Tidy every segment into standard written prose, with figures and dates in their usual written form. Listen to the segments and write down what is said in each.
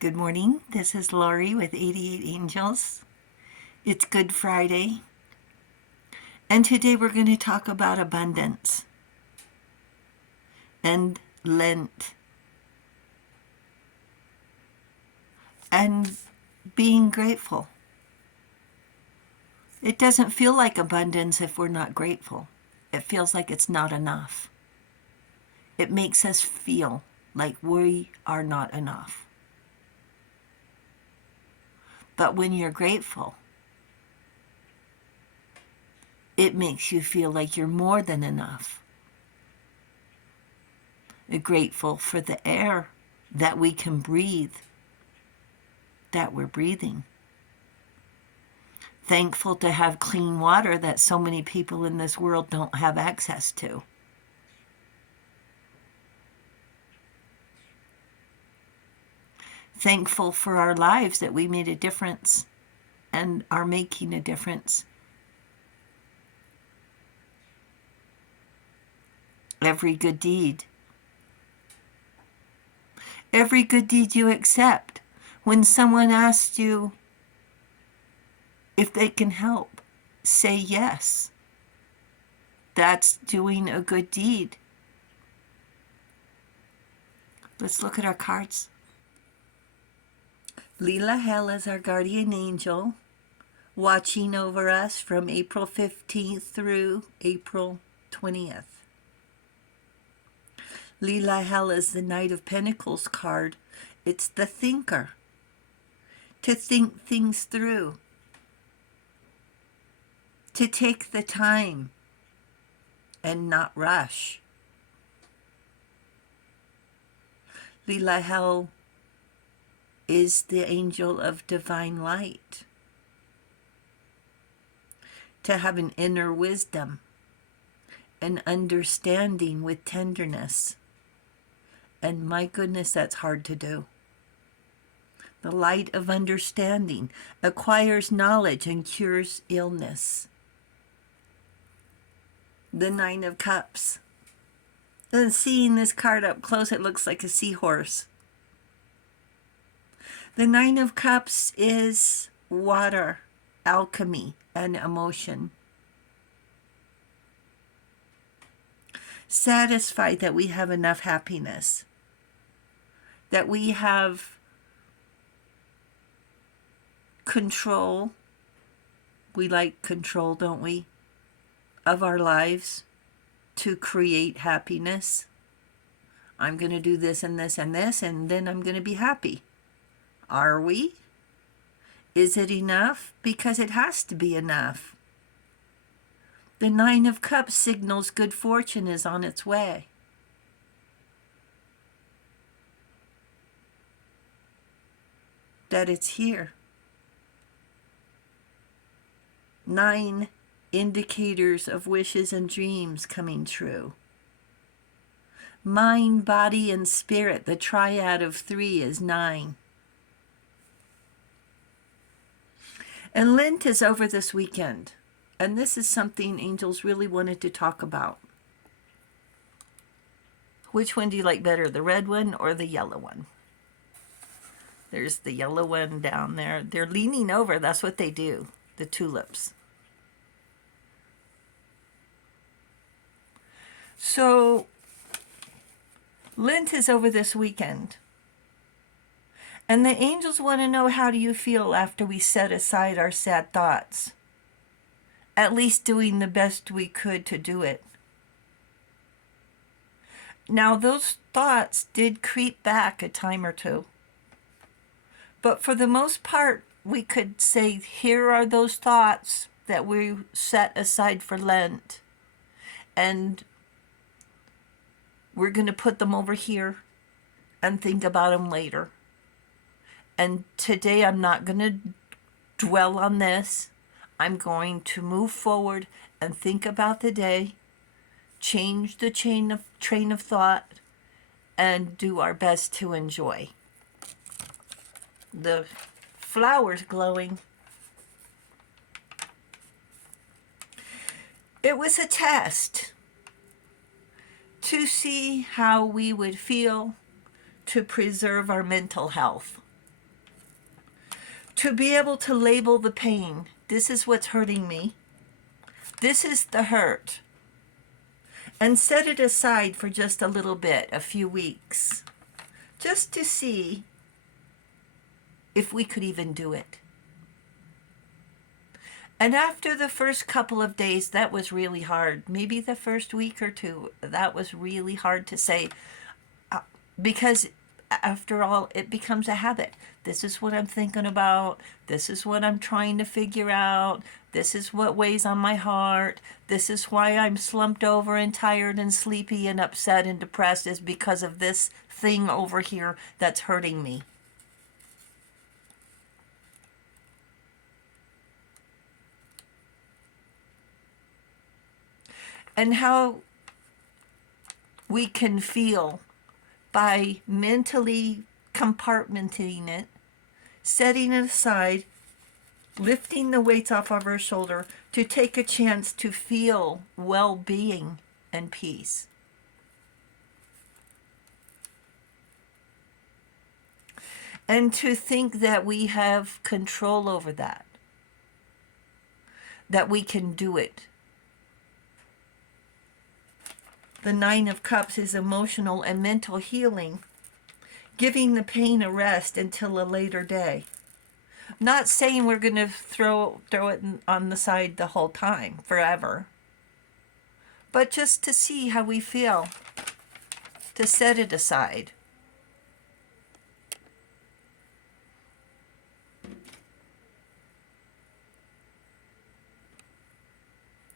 Good morning. This is Lori with 88 Angels. It's Good Friday. And today we're going to talk about abundance and Lent and being grateful. It doesn't feel like abundance if we're not grateful. It feels like it's not enough. It makes us feel like we are not enough. But when you're grateful, it makes you feel like you're more than enough. You're grateful for the air that we can breathe, that we're breathing. Thankful to have clean water that so many people in this world don't have access to. Thankful for our lives that we made a difference and are making a difference. Every good deed you accept. When someone asks you if they can help, say yes. That's doing a good deed. Let's look at our cards. Lila Hell is our guardian angel, watching over us from April 15th through April 20th. Lila Hell is the Knight of Pentacles card. It's the thinker. To think things through. To take the time and not rush. Lila Hell is the angel of divine light. To have an inner wisdom, an understanding with tenderness. And my goodness, that's hard to do. The light of understanding acquires knowledge and cures illness. The Nine of Cups. And seeing this card up close, it looks like a seahorse. The Nine of Cups is water, alchemy, and emotion. Satisfied that we have enough happiness. That we have control. We like control, don't we? Of our lives to create happiness. I'm going to do this and this and this, and then I'm going to be happy. Are we? Is it enough? Because it has to be enough. The Nine of Cups signals good fortune is on its way. That it's here. 9 indicators of wishes and dreams coming true. Mind, body, and spirit, the triad of 3 is 9. And Lent is over this weekend. And this is something angels really wanted to talk about. Which one do you like better, the red one or the yellow one? There's the yellow one down there. They're leaning over. That's what they do, the tulips. So, Lent is over this weekend. And the angels want to know, how do you feel after we set aside our sad thoughts? At least doing the best we could to do it. Now, those thoughts did creep back a time or two. But for the most part, we could say, here are those thoughts that we set aside for Lent. And we're going to put them over here and think about them later. And today I'm not going to dwell on this. I'm going to move forward and think about the day, change the train of thought, and do our best to enjoy. The flowers glowing. It was a test to see how we would feel to preserve our mental health. To be able to label the pain. This is what's hurting me. This is the hurt. And set it aside for just a little bit, a few weeks, just to see if we could even do it. And after the first couple of days, that was really hard. Maybe the first week or two, that was really hard to say, because after all, it becomes a habit. This is what I'm thinking about. This is what I'm trying to figure out. This is what weighs on my heart. This is why I'm slumped over and tired and sleepy and upset and depressed, is because of this thing over here that's hurting me. And how we can feel by mentally compartmenting it, setting it aside, lifting the weights off of our shoulder to take a chance to feel well-being and peace. And to think that we have control over that we can do it. The Nine of Cups is emotional and mental healing, giving the pain a rest until a later day. Not saying we're going to throw it on the side the whole time, forever. But just to see how we feel, to set it aside.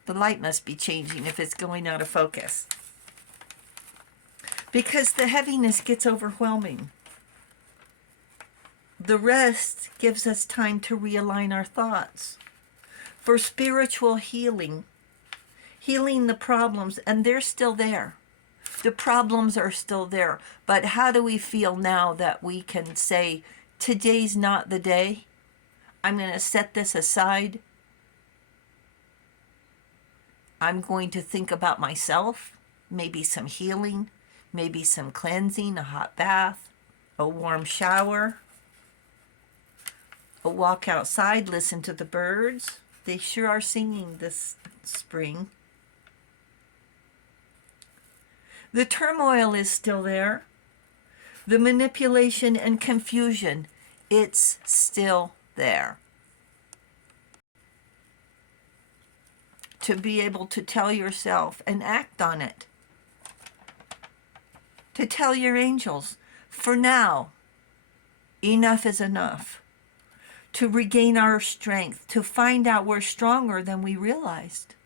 The light must be changing if it's going out of focus. Because the heaviness gets overwhelming. The rest gives us time to realign our thoughts. For spiritual healing, healing the problems, and they're still there. The problems are still there. But how do we feel now that we can say, today's not the day? I'm going to set this aside. I'm going to think about myself, maybe some healing, maybe some cleansing, a hot bath, a warm shower, a walk outside, listen to the birds. They sure are singing this spring. The turmoil is still there. The manipulation and confusion, it's still there. To be able to tell yourself and act on it. To tell your angels, for now, enough is enough. To regain our strength, to find out we're stronger than we realized.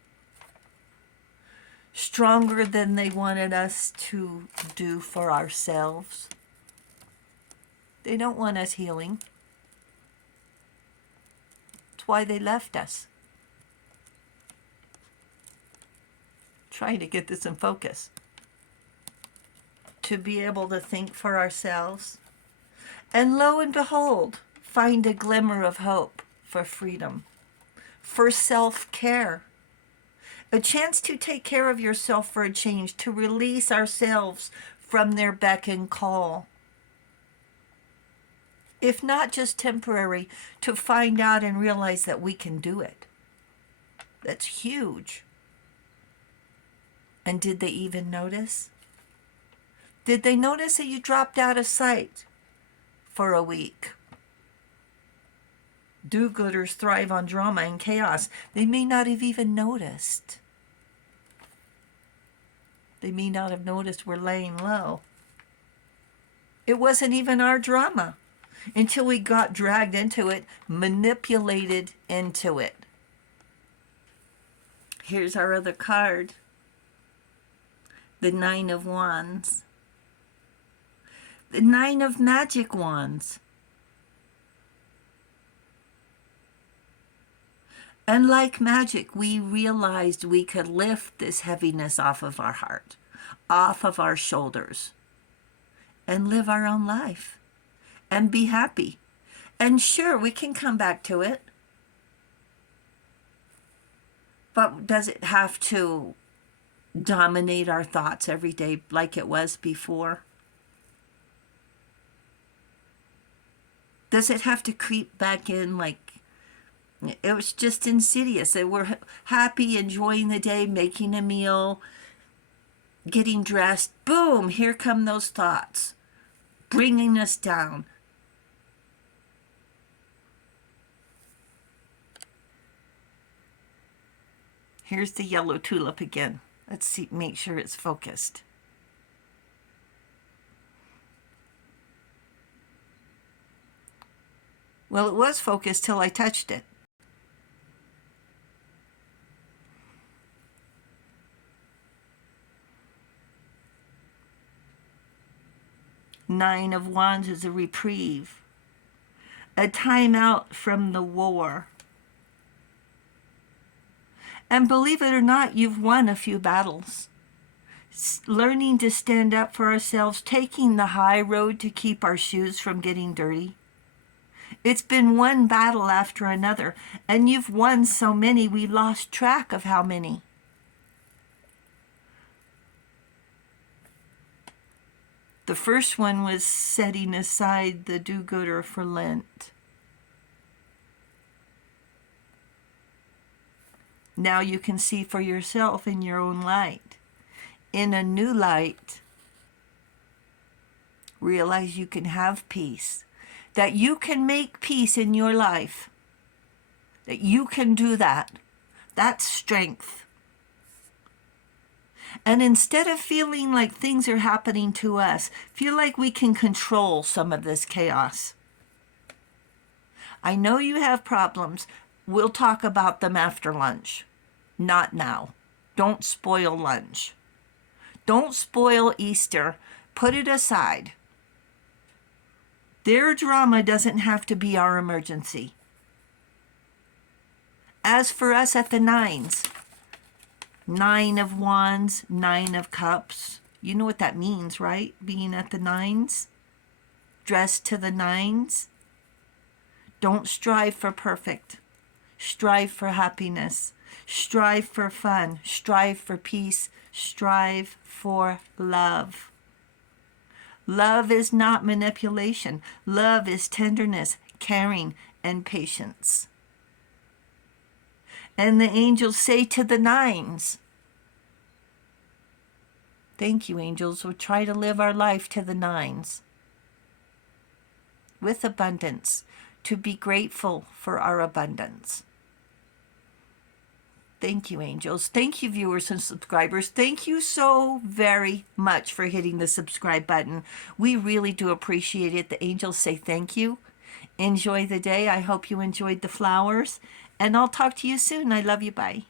Stronger than they wanted us to do for ourselves. They don't want us healing. That's why they left us. Trying to get this in focus. To be able to think for ourselves. And lo and behold, find a glimmer of hope for freedom, for self-care. A chance to take care of yourself for a change, to release ourselves from their beck and call. If not just temporary, to find out and realize that we can do it. That's huge. And did they even notice? Did they notice that you dropped out of sight for a week? Do-gooders thrive on drama and chaos. They may not have even noticed. They may not have noticed we're laying low. It wasn't even our drama until we got dragged into it, manipulated into it. Here's our other card. The Nine of Wands. The Nine of Magic Wands. And like magic, we realized we could lift this heaviness off of our heart, off of our shoulders, and live our own life and be happy. And sure, we can come back to it. But does it have to dominate our thoughts every day like it was before? Does it have to creep back in like it was just insidious? That we're happy, enjoying the day, making a meal, getting dressed. Boom, here come those thoughts, bringing us down. Here's the yellow tulip again. Let's see, make sure it's focused. Well, it was focused till I touched it. Nine of Wands is a reprieve, a time out from the war. And believe it or not, you've won a few battles. Learning to stand up for ourselves, taking the high road to keep our shoes from getting dirty. It's been one battle after another, and you've won so many we lost track of how many. The first one was setting aside the do-gooder for Lent. Now you can see for yourself in your own light. In a new light, realize you can have peace, that you can make peace in your life, that you can do that. That's strength. And instead of feeling like things are happening to us, feel like we can control some of this chaos. I know you have problems. We'll talk about them after lunch. Not now. Don't spoil lunch. Don't spoil Easter. Put it aside. Their drama doesn't have to be our emergency. As for us at the nines, Nine of Wands, Nine of Cups. You know what that means, right? Being at the nines, dressed to the nines. Don't strive for perfect. Strive for happiness. Strive for fun. Strive for peace. Strive for love. Love is not manipulation. Love is tenderness, caring, and patience. And the angels say to the nines, thank you, angels. We'll try to live our life to the nines with abundance, to be grateful for our abundance. Thank you, angels. Thank you, viewers and subscribers. Thank you so very much for hitting the subscribe button. We really do appreciate it. The angels say thank you. Enjoy the day. I hope you enjoyed the flowers. And I'll talk to you soon. I love you. Bye.